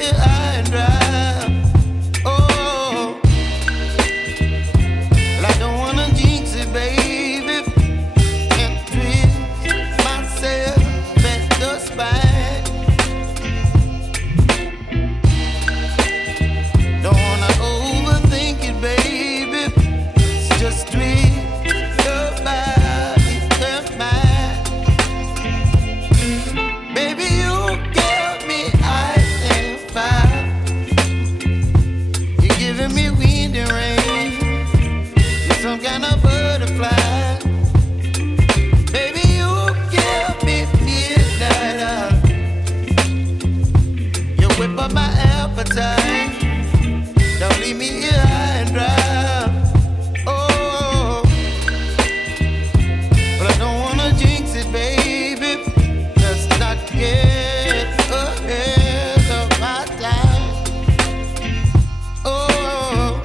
here high and dry. Oh, well, I don't wanna jinx it, baby, and twist myself at the spine. Don't wanna overthink it, baby. It's just twist your body and mine. Baby, you give me ice and fire. You're giving me wind and rain. You're some kind of butterfly. Baby, you give me midnight. You whip up my appetite. Don't leave me here high and dry. Oh, but I don't wanna jinx it, baby. Let's not get ahead of my time. Oh,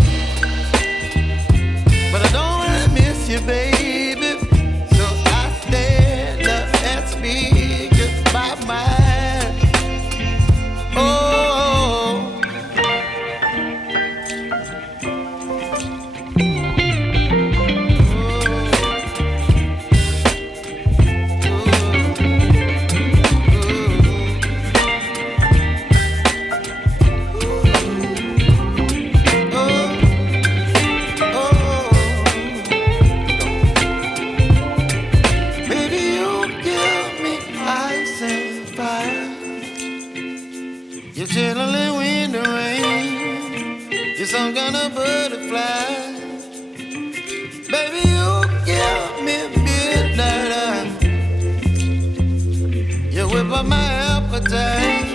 but I don't wanna miss you, baby. So I stand up and speak just my mind. Oh. Baby, you give me ice and fire. You're channeling wind and rain. You're some kind of butterfly. Baby, you give me midnight. You whip up my appetite.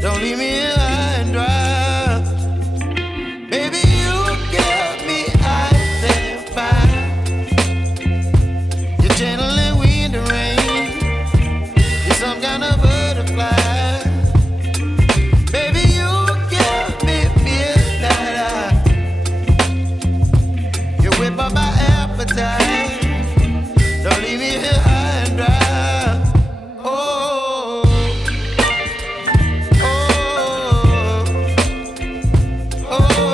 Don't leave me here high and dry. Baby, you give me ice and fire. You're channeling wind and rain. You're some kind of butterfly. Baby, you give me midnight. You whip up my appetite. Don't leave me here high and dry. Oh, oh, oh, oh,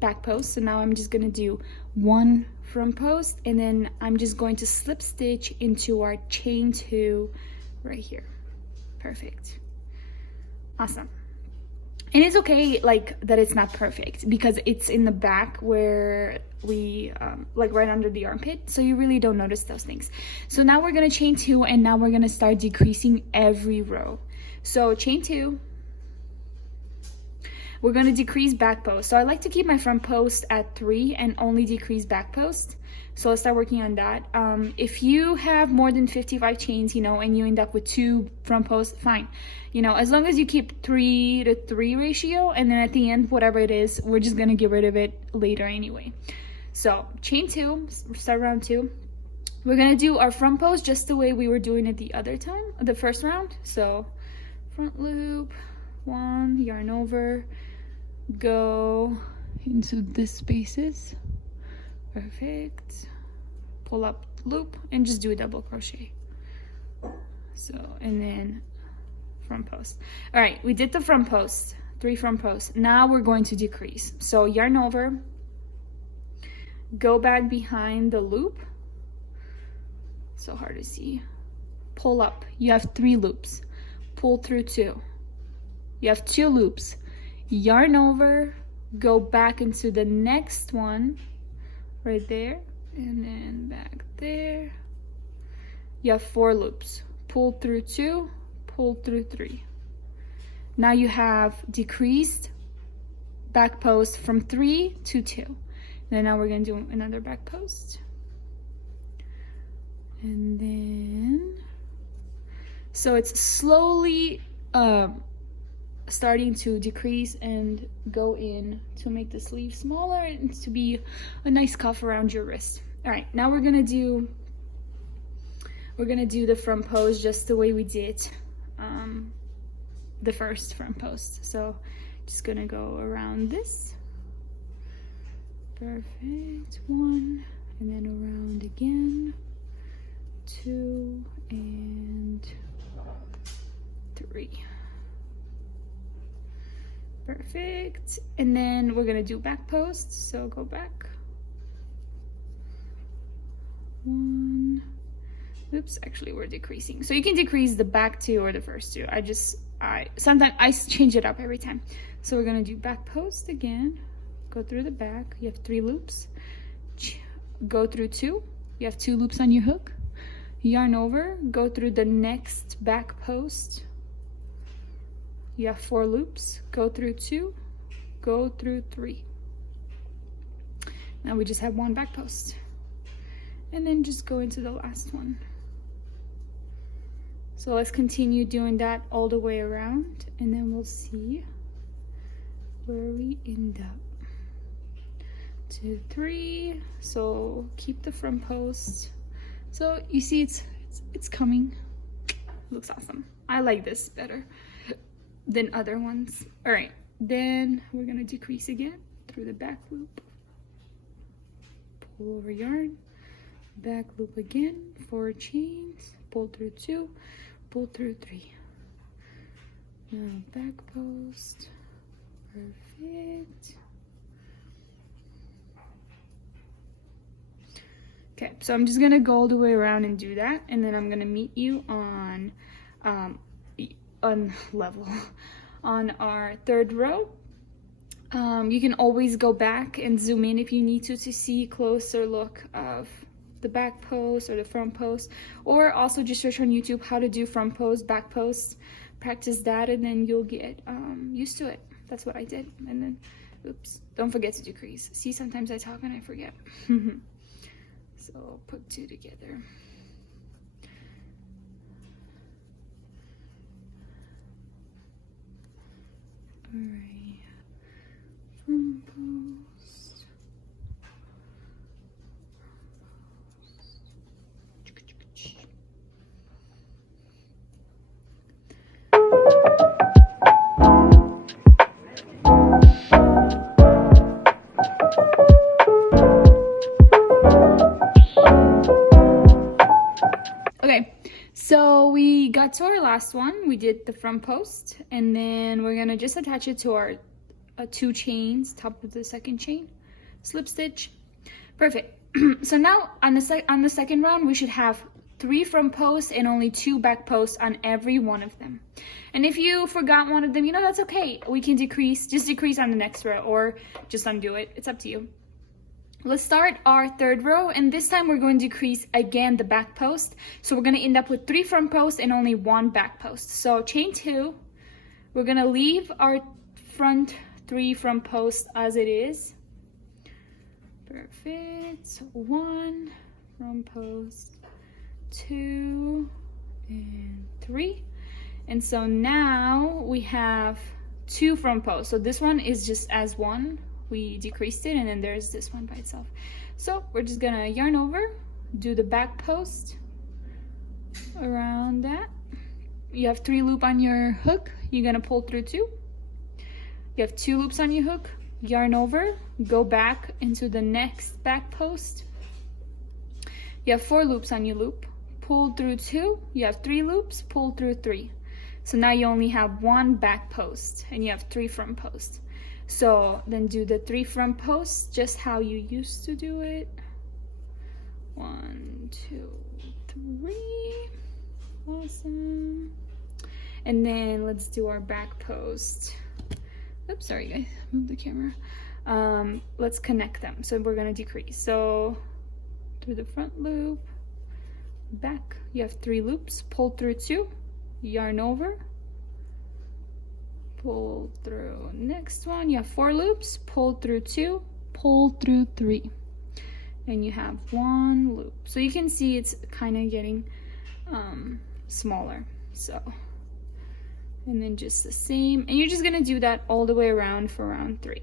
back post. So now I'm just gonna do one front post, and then I'm just going to slip stitch into our chain 2 right here. Perfect. Awesome. And it's okay like that it's not perfect, because it's in the back where we like right under the armpit, so you really don't notice those things. So now we're gonna chain 2, and now we're gonna start decreasing every row. So chain 2, we're going to decrease back post. So I like to keep my front post at 3 and only decrease back post. So let's start working on that. If you have more than 55 chains, you know, and you end up with 2 front posts, fine. You know, as long as you keep 3-to-3 ratio, and then at the end, whatever it is, we're just going to get rid of it later anyway. So chain 2, start round 2. We're going to do our front post just the way we were doing it the first round. So front loop, 1, yarn over, go into this spaces. Perfect. Pull up loop and just do a double crochet. So, and then front post. All right, we did the front post, 3 front posts. Now we're going to decrease. So yarn over, go back behind the loop. So hard to see. Pull up. You have 3 loops. Pull through 2. You have 2 loops. Yarn over, go back into the next one right there, and then back there. You have 4 loops. Pull through 2, pull through 3. Now you have decreased back post from 3 to 2. And then now we're going to do another back post. And then, so it's slowly starting to decrease and go in to make the sleeve smaller and to be a nice cuff around your wrist. All right, now we're gonna do the front post just the way we did the first front post. So just gonna go around this. Perfect. 1, and then around again. 2 and 3. Perfect. And then we're gonna do back posts. So go back. 1. Oops, actually we're decreasing. So you can decrease the back 2 or the first 2. Sometimes I change it up every time. So we're gonna do back post again. Go through the back. You have 3 loops. Go through 2. You have 2 loops on your hook. Yarn over. Go through the next back post. You have 4 loops. Go through 2. Go through 3. Now we just have 1 back post. And then just go into the last one. So let's continue doing that all the way around, and then we'll see where we end up. 2, 3. So keep the front post. So you see it's coming. Looks awesome. I like this better than other ones. All right, then we're gonna decrease again through the back loop. Pull over yarn. Back loop again, 4 chains, pull through 2, pull through 3. Now back post. Perfect. Okay, so I'm just gonna go all the way around and do that, and then I'm gonna meet you on level on our 3rd row. You can always go back and zoom in if you need to see closer look of the back post or the front post, or also just search on YouTube how to do front post, back post, practice that, and then you'll get used to it. That's what I did. And then, oops, don't forget to decrease. See, sometimes I talk and I forget. So put 2 together. All right, front post. Okay, so we got to our last one. We did the front post, and then we're gonna just attach it to our 2 chains, top of the 2nd chain, slip stitch. Perfect. So now on the 2nd round, we should have 3 front posts and only 2 back posts on every one of them. And if you forgot one of them, you know, that's okay. We can just decrease on the next row, or just undo it. It's up to you. Let's start our 3rd row, and this time we're going to decrease again the back post. So we're going to end up with 3 front posts and only 1 back post. So chain 2, we're going to leave our front 3 front posts as it is. Perfect. 1 front post, 2 and 3. And so now we have 2 front posts. So this one is just as 1. We decreased it, and then there's this one by itself. So we're just gonna yarn over, do the back post around that. You have 3 loop on your hook. You're gonna pull through 2. You have 2 loops on your hook. Yarn over, go back into the next back post. You have 4 loops on your loop. Pull through 2. You have 3 loops. Pull through 3. So now you only have 1 back post, and you have 3 front posts. So then do the 3 front posts just how you used to do it. 1, 2, 3. Awesome. And then let's do our back post. Oops, sorry guys, move the camera. Let's connect them. So we're gonna decrease. So through the front loop, back, you have 3 loops, pull through 2, yarn over. pull through. Next one, you have 4 loops, pull through 2, pull through 3, and you have 1 loop. So you can see it's kind of getting smaller. So, and then just the same, and you're just gonna do that all the way around for round 3.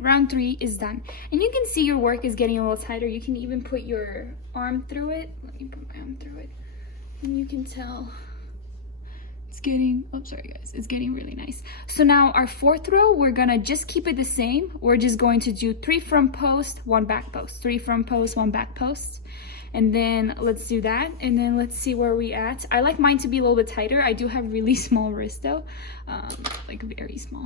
Round 3 is done, and you can see your work is getting a little tighter. You can even put your arm through it. Let me put my arm through it, and you can tell it's getting, oh sorry guys, it's getting really nice. So now our 4th row, we're gonna just keep it the same. We're just going to do 3 front post, 1 back post, 3 front post, 1 back post, and then let's do that, and then let's see where we at. I like mine to be a little bit tighter. I do have really small wrists though, like very small.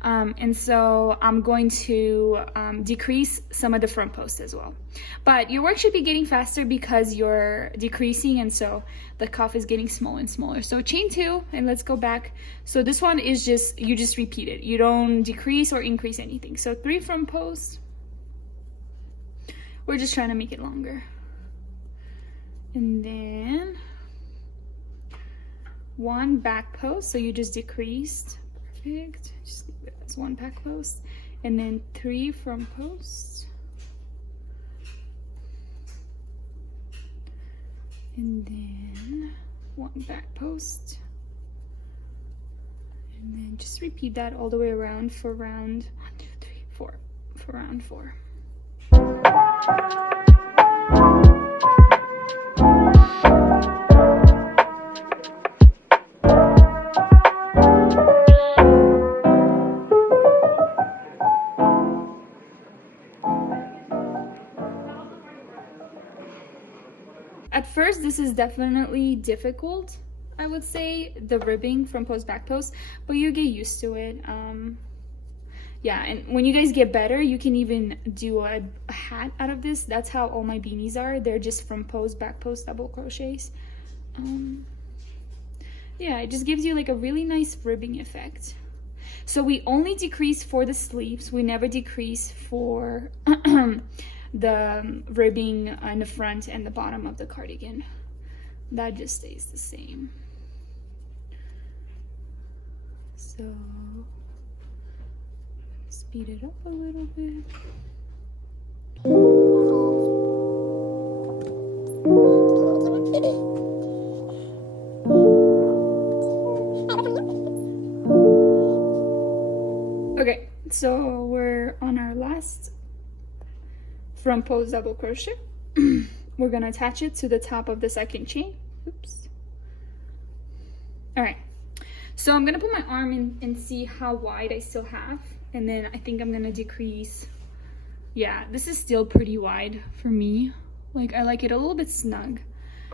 And so I'm going to decrease some of the front posts as well. But your work should be getting faster because you're decreasing, and so the cuff is getting smaller and smaller. So chain 2, and let's go back. So this one is just, you just repeat it. You don't decrease or increase anything. So 3 front posts. We're just trying to make it longer. And then 1 back post. So you just decreased. Perfect. Just leave it as 1 back post, and then 3 front posts, and then 1 back post, and then just repeat that all the way around for round 1, 2, 3, 4. For round 4. At first, this is definitely difficult, I would say, the ribbing from post back post, but you get used to it. Yeah, and when you guys get better, you can even do a hat out of this. That's how all my beanies are. They're just from post back post double crochets. Yeah, it just gives you like a really nice ribbing effect. So we only decrease for the sleeves. We never decrease for the ribbing on the front and the bottom of the cardigan. That just stays the same. So speed it up a little bit. Okay, so we're on our last front post double crochet. We're gonna attach it to the top of the second chain. Oops. All right, so I'm gonna put my arm in and see how wide I still have, and then I think I'm gonna decrease. Yeah, this is still pretty wide for me. Like, I like it a little bit snug.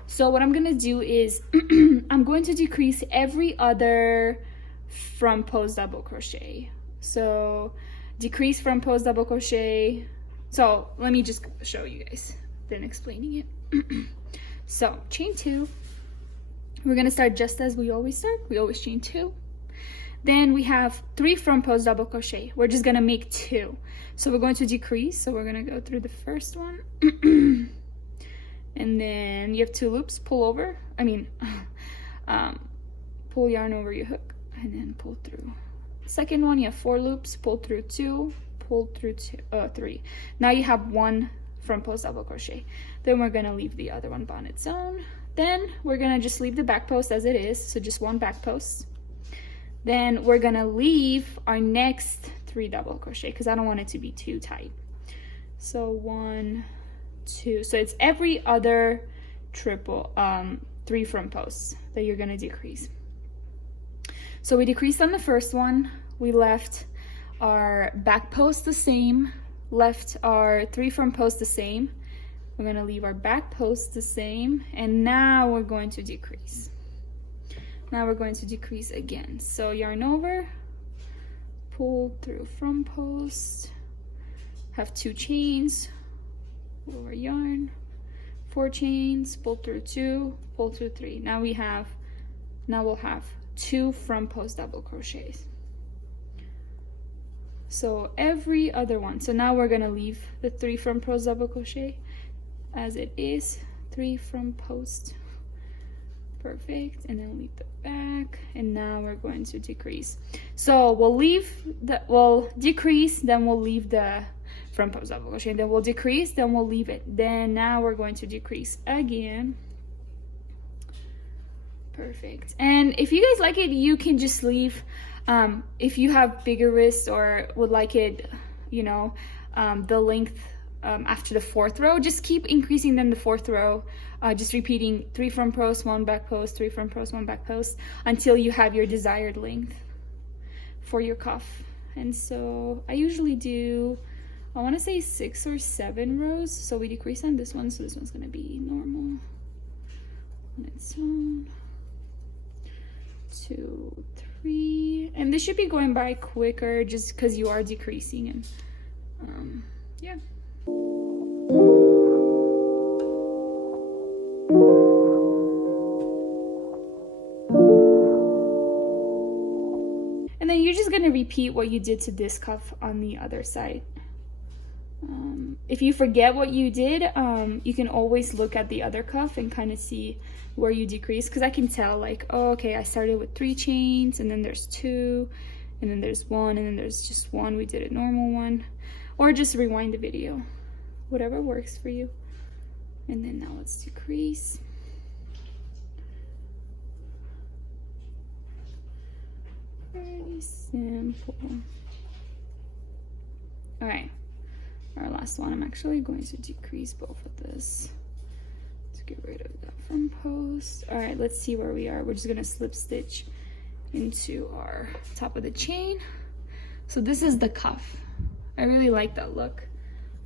So what I'm gonna do is I'm going to decrease every other front post double crochet. So decrease front post double crochet. So let me just show you guys, then explaining it. So chain 2, we're gonna start just as we always start. We always chain 2. Then we have 3 front post double crochet. We're just gonna make 2. So we're going to decrease. So we're gonna go through the first one. And then you have 2 loops, pull over. Pull yarn over your hook and then pull through. Second one, you have 4 loops, pull through 2, pull through 3. Now you have 1 front post double crochet. Then we're gonna leave the other one on its own. Then we're gonna just leave the back post as it is, so just one back post. Then we're gonna leave our next 3 double crochet because I don't want it to be too tight. So 1, 2, so it's every other triple 3 front posts that you're gonna decrease. So we decreased on the first one, we left our back post the same, left our 3 front posts the same. We're gonna leave our back post the same, and now we're going to decrease. Now we're going to decrease again. So yarn over, pull through front post, have 2 chains, over yarn, 4 chains, pull through 2, pull through 3. Now we'll have 2 front post double crochets. So every other one. So now we're gonna leave the 3 front post double crochet as it is, 3 front post, perfect, and then leave the back, and now we're going to decrease. So we'll decrease, then we'll leave the front post double crochet, then we'll decrease, then we'll leave it, then now we're going to decrease again. Perfect. And if you guys like it, you can just leave, if you have bigger wrists or would like it, you know, the length after the 4th row, just keep increasing then the 4th row, just repeating 3 front posts, 1 back post, 3 front posts, 1 back post, until you have your desired length for your cuff. And so I usually do, I want to say 6 or 7 rows. So we decrease on this one, so this one's going to be normal on its own. 2, 3, and this should be going by quicker just because you are decreasing, and yeah. And then you're just going to repeat what you did to this cuff on the other side. If you forget what you did, you can always look at the other cuff and kind of see where you decrease, because I can tell, like, oh, okay, I started with 3 chains, and then there's 2, and then there's 1, and then there's just 1. We did a normal one, or just rewind the video, whatever works for you. And then now let's decrease. Very simple. All right, our last one. I'm actually going to decrease both of this to get rid of that front post. All right, let's see where we are. We're just gonna slip stitch into our top of the chain. So this is the cuff. I really like that look.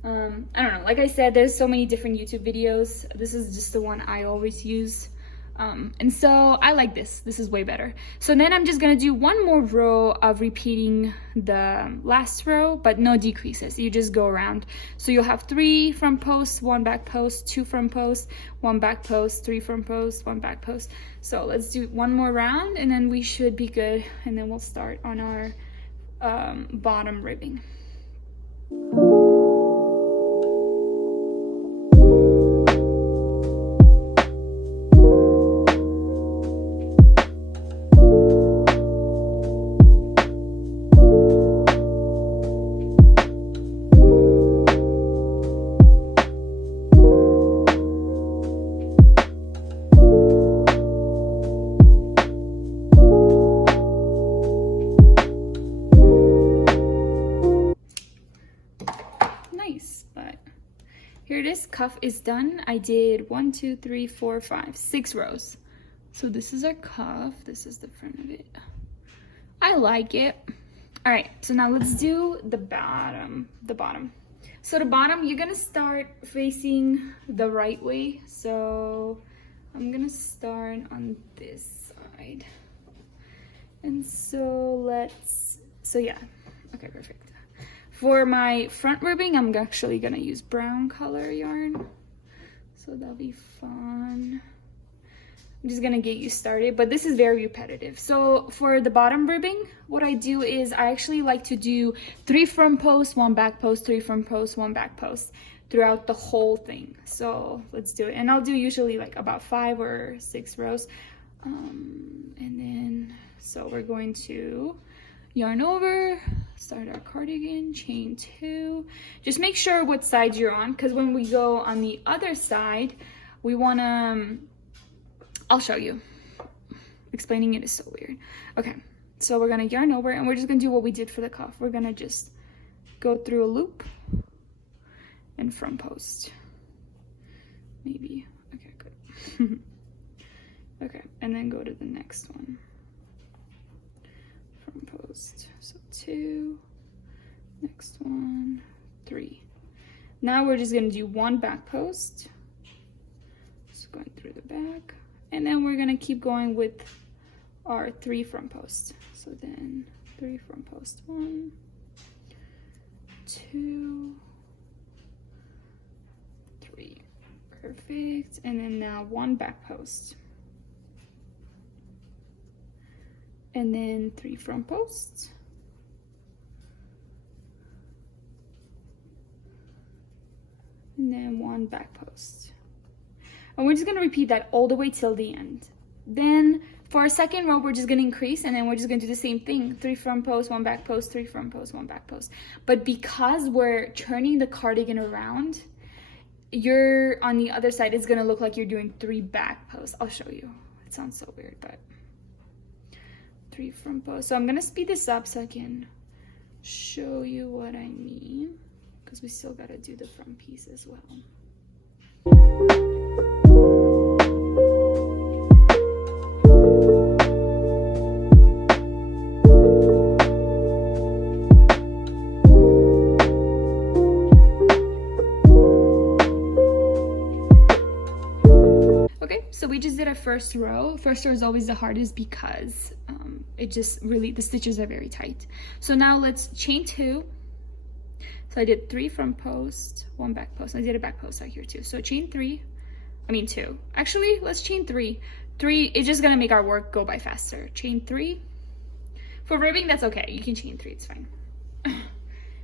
I don't know, like I said, there's so many different YouTube videos. This is just the one I always use. And so I like this. This is way better. So then I'm just gonna do 1 more row of repeating the last row, but no decreases. You just go around. So you'll have 3 front posts, 1 back post, 2 front posts, 1 back post, 3 front posts, 1 back post. So let's do 1 more round, and then we should be good. And then we'll start on our bottom ribbing. Here it is, cuff is done. I did 1, 2, 3, 4, 5, 6 rows. So this is our cuff, this is the front of it. I like it. All right, so now let's do the bottom. So the bottom, you're gonna start facing the right way. So I'm gonna start on this side. And so yeah, okay, perfect. For my front ribbing, I'm actually gonna use brown color yarn. So that'll be fun. I'm just gonna get you started, but this is very repetitive. So for the bottom ribbing, what I do is I actually like to do 3 front posts, 1 back post, 3 front posts, 1 back post throughout the whole thing. So let's do it. And I'll do usually like about 5 or 6 rows. And then, so we're going to yarn over, start our cardigan, chain 2. Just make sure what side you're on, because when we go on the other side, we want to I'll show you. Explaining it is so weird. Okay, so we're gonna yarn over and we're just gonna do what we did for the cuff. We're gonna just go through a loop and front post. Maybe. Okay, good. Okay, and then go to the next one. Front post. So 2, next one, 3. Now we're just gonna do 1 back post. Just going through the back. And then we're gonna keep going with our 3 front posts. So then 3 front post, 1, 2, 3. Perfect. And then now 1 back post. And then 3 front posts. And then 1 back post. And we're just gonna repeat that all the way till the end. Then for our second row, we're just gonna increase, and then we're just gonna do the same thing. 3 front posts, 1 back post, 3 front posts, 1 back post. But because we're turning the cardigan around, you're on the other side, it's gonna look like you're doing 3 back posts. I'll show you. It sounds so weird, but 3 front posts. So I'm gonna speed this up so I can show you what I mean, because we still gotta do the front piece as well. Okay, so we just did our first row. First row is always the hardest because it just really, the stitches are very tight. So now let's chain 2. So I did 3 front post, 1 back post. I did a back post out here too. So chain 2. Actually, let's chain 3. 3 is just gonna make our work go by faster. Chain 3. For ribbing, that's okay. You can chain 3, it's fine.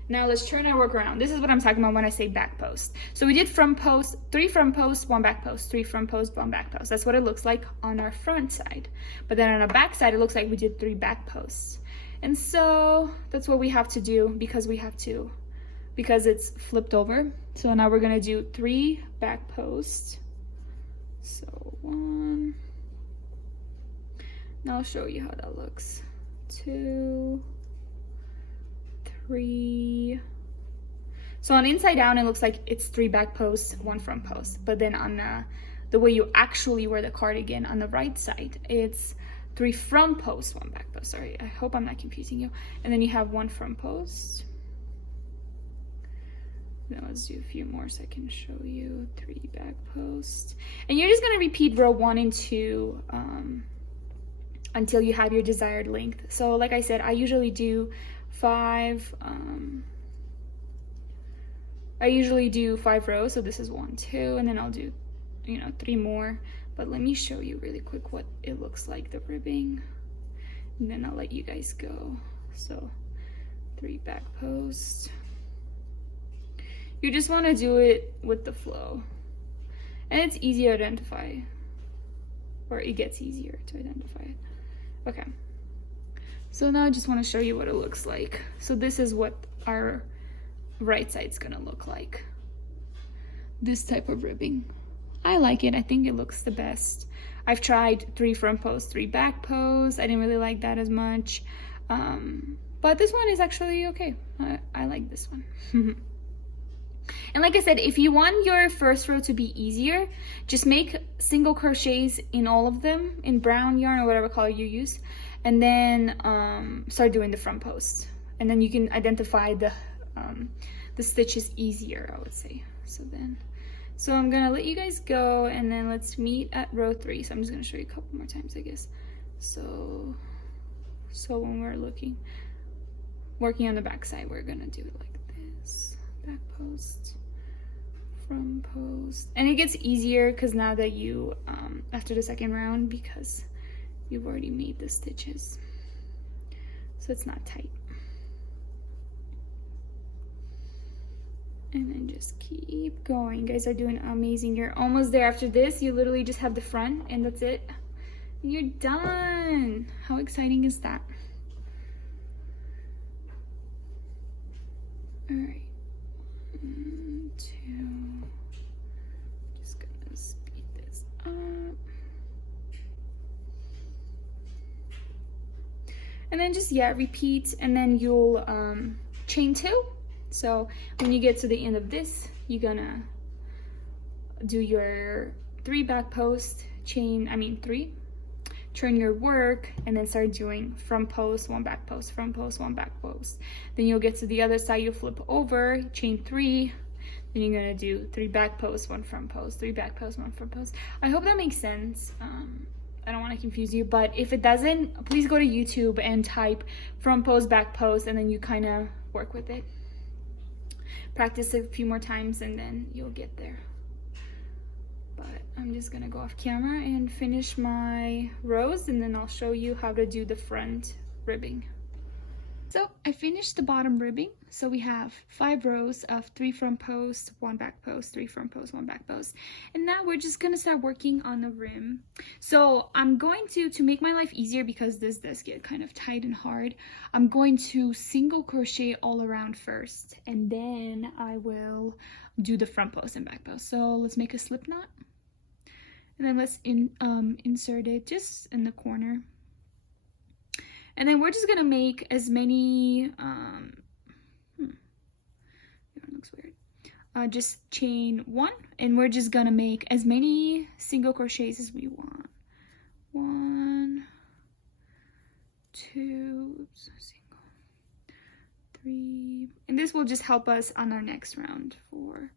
Now let's turn our work around. This is what I'm talking about when I say back post. So we did front post, 3 front posts, 1 back post, 3 front posts, 1 back post. That's what it looks like on our front side. But then on our back side, it looks like we did 3 back posts. And so that's what we have to do because it's flipped over. So now we're gonna do 3 back posts. So 1. Now I'll show you how that looks. 2, 3. So on inside down, it looks like it's 3 back posts, 1 front post. But then on the way you actually wear the cardigan on the right side, it's 3 front posts, 1 back post. Sorry, I hope I'm not confusing you. And then you have 1 front post. Now let's do a few more so I can show you 3 back posts. And you're just gonna repeat row 1 and 2 until you have your desired length. So like I said, I usually do 5 rows. So this is 1, 2, and then I'll do 3 more. But let me show you really quick what it looks like, the ribbing, and then I'll let you guys go. So 3 back posts. You just want to do it with the flow, and it's easy to identify, or it gets easier to identify it. Okay, so now I just want to show you what it looks like. So this is what our right side's gonna look like. This type of ribbing, I like it. I think it looks the best. I've tried 3 front posts, 3 back posts. I didn't really like that as much, but this one is actually okay. I like this one. And like I said, if you want your first row to be easier, just make single crochets in all of them, in brown yarn or whatever color you use, and then start doing the front posts. And then you can identify the stitches easier, I would say. So I'm gonna let you guys go, and then let's meet at row 3. So I'm just gonna show you a couple more times, I guess. So when we're working on the back side, we're gonna do it like this. Back post, front post, and it gets easier because now that you after the second round, because you've already made the stitches, so it's not tight. And then just keep going. You guys are doing amazing. You're almost there. After this, you literally just have the front, and that's it, and you're done. How exciting is that? All right. 1, 2. Just gonna speed this up. And then just, yeah, repeat, and then you'll chain 2. So when you get to the end of this, you're gonna do your 3 back post, chain, 3, turn your work, and then start doing front post, 1 back post, front post, 1 back post. Then you'll get to the other side, you'll flip over, chain 3, then you're gonna do 3 back posts, 1 front post, 3 back posts, 1 front post. I hope that makes sense. I don't want to confuse you, but if it doesn't, please go to YouTube and type front post, back post, and then you kind of work with it. Practice a few more times and then you'll get there. But I'm just gonna go off camera and finish my rows, and then I'll show you how to do the front ribbing. So I finished the bottom ribbing. So we have 5 rows of 3 front posts, 1 back post, 3 front posts, 1 back post. And now we're just gonna start working on the rim. So I'm going to make my life easier, because this does get kind of tight and hard, I'm going to single crochet all around first, and then I will do the front post and back post. So let's make a slip knot, and then let's insert it just in the corner. And then we're just gonna make as many, that looks weird. Just chain 1, and we're just gonna make as many single crochets as we want. 1, 2, oops, single, 3, and this will just help us on our next round. 4,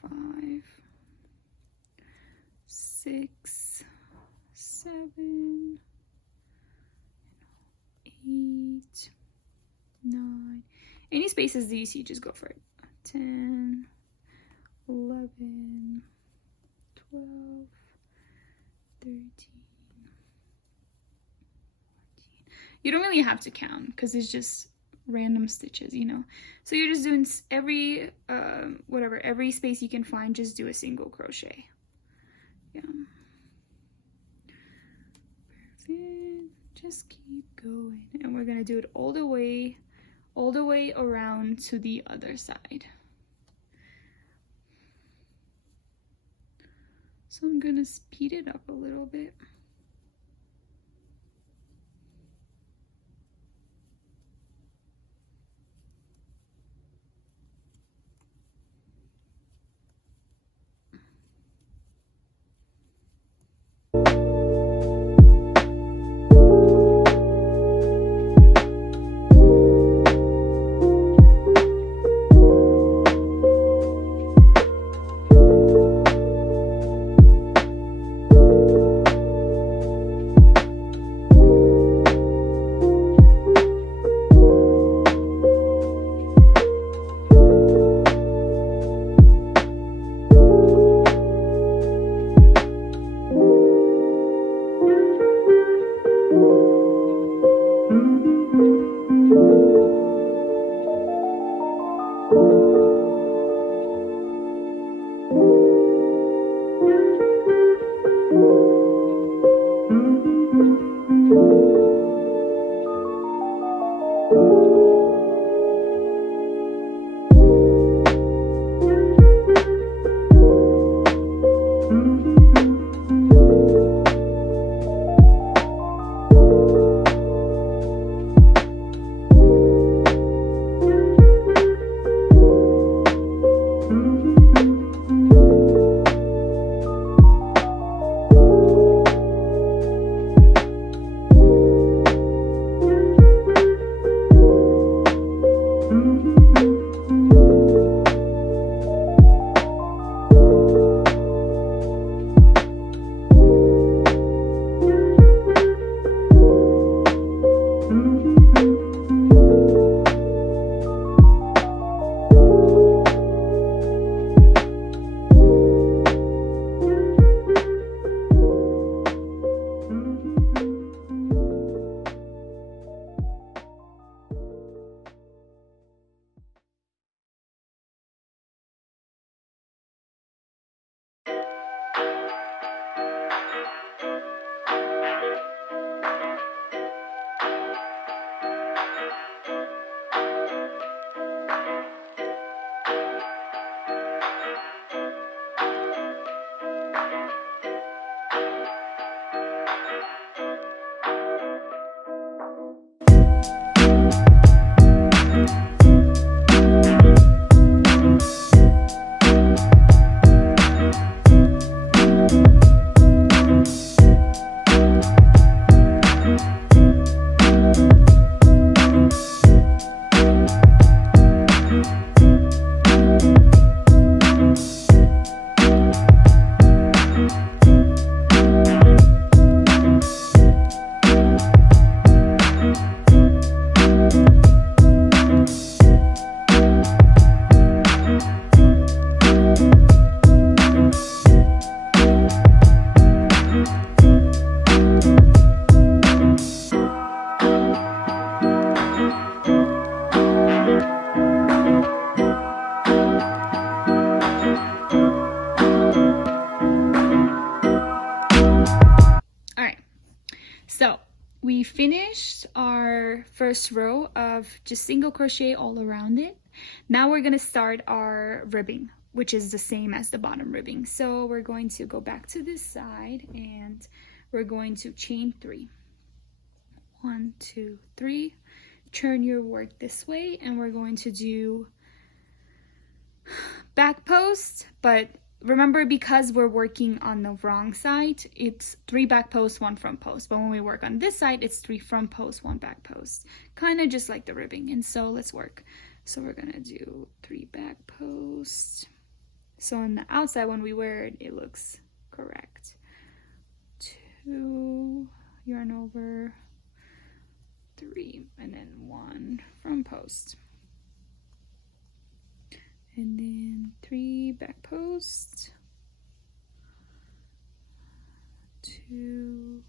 5, 6, 7, 8, 9. Any spaces these, you just go for it. 10, 11, 12, 13, 14. You don't really have to count, because it's just random stitches, you know. So you're just doing every every space you can find, just do a single crochet. Yeah. Perfect. Just keep going, and we're gonna do it all the way around to the other side. So I'm gonna speed it up a little bit. we finished our first row of just single crochet all around it. Now we're gonna start our ribbing, which is the same as the bottom ribbing. So we're going to go back to this side and we're going to chain 3. 1, 2, 3. Turn your work this way, and we're going to do back post, but remember, because we're working on the wrong side, it's 3 back posts, 1 front post. But when we work on this side, it's 3 front posts, 1 back post, kind of just like the ribbing. And so let's work. So we're gonna do 3 back posts. So on the outside, when we wear it, it looks correct. 2, yarn over, 3, and then 1 front post. And then 3 back posts, 2,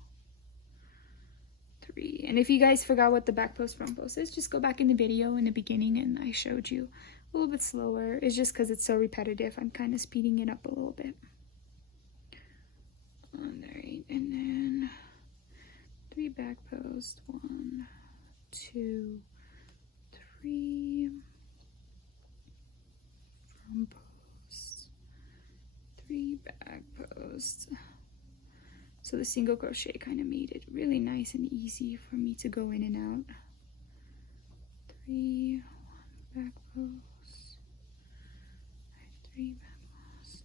3. And if you guys forgot what the back post front post is, just go back in the video in the beginning and I showed you a little bit slower. It's just because it's so repetitive. I'm kind of speeding it up a little bit. Alright, and then 3 back posts, 1, 2, 3. Front post, 3 back posts. So the single crochet kind of made it really nice and easy for me to go in and out. 3, 1 back post, 3 back post.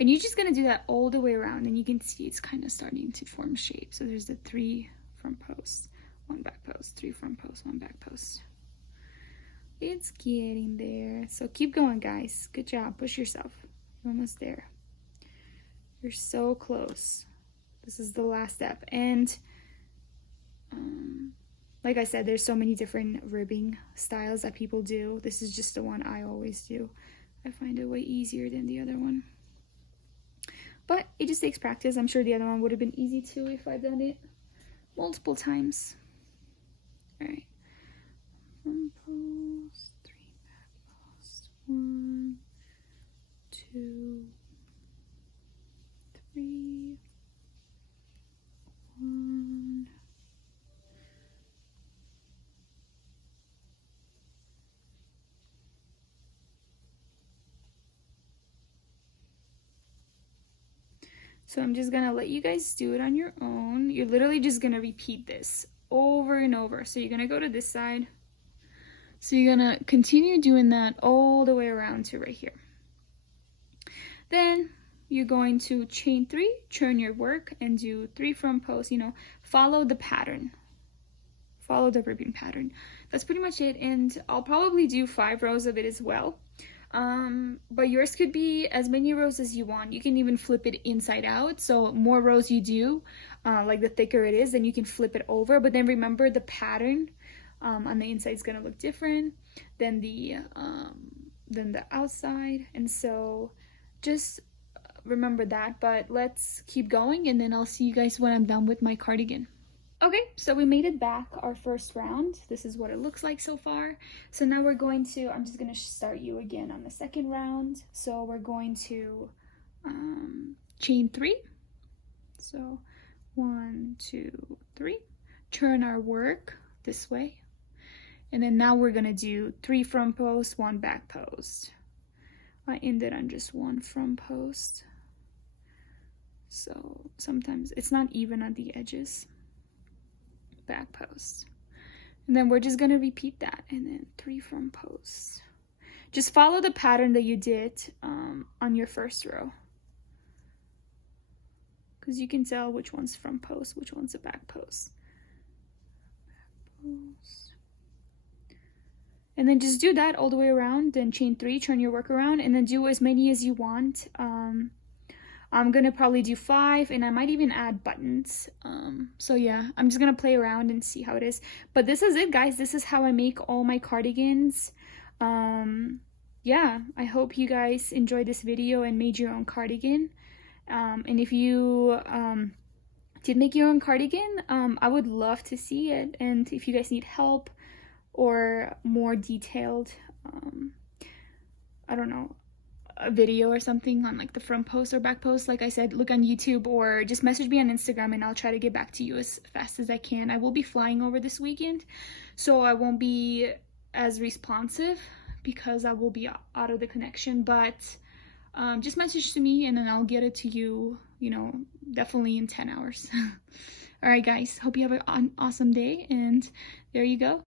And you're just gonna do that all the way around, and you can see it's kind of starting to form shape. So there's the 3 front posts, 1 back post, 3 front posts, 1 back post. It's getting there. So keep going, guys. Good job. Push yourself. You're almost there. You're so close. This is the last step. And like I said, there's so many different ribbing styles that people do. This is just the one I always do. I find it way easier than the other one. But it just takes practice. I'm sure the other one would have been easy too if I'd done it multiple times. All right. Front post, 3 back post, 1, 2, 3, 1. So I'm just gonna let you guys do it on your own. You're literally just gonna repeat this over and over. So you're gonna go to this side. So you're gonna continue doing that all the way around to right here. Then you're going to chain 3, turn your work, and do 3 front posts. You know, follow the pattern. Follow the ribbing pattern. That's pretty much it. And I'll probably do 5 rows of it as well. But yours could be as many rows as you want. You can even flip it inside out. So more rows you do, like the thicker it is, then you can flip it over. But then remember, the pattern on the inside is gonna look different than the outside, and so just remember that. But let's keep going, and then I'll see you guys when I'm done with my cardigan. Okay, so we made it back our first round. This is what it looks like so far. So now we're going to, I'm just gonna start you again on the second round. So we're going to chain 3. So 1, 2, 3. Turn our work this way. And then now we're gonna do 3 front posts, 1 back post. I ended on just 1 front post. So sometimes it's not even at the edges. Back post. And then we're just gonna repeat that, and then 3 front posts. Just follow the pattern that you did on your first row, because you can tell which one's front post, which one's a back post. Back post. And then just do that all the way around, then chain 3, turn your work around, and then do as many as you want. I'm gonna probably do 5, and I might even add buttons. So yeah, I'm just gonna play around and see how it is. But this is it, guys. This is how I make all my cardigans. Yeah, I hope you guys enjoyed this video and made your own cardigan. And if you did make your own cardigan, I would love to see it. And if you guys need help or more detailed, I don't know, a video or something on like the front post or back post, like I said, look on YouTube or just message me on Instagram and I'll try to get back to you as fast as I can. I will be flying over this weekend, so I won't be as responsive because I will be out of the connection, but just message to me and then I'll get it to you, you know, definitely in 10 hours. All right, guys, hope you have an awesome day, and there you go.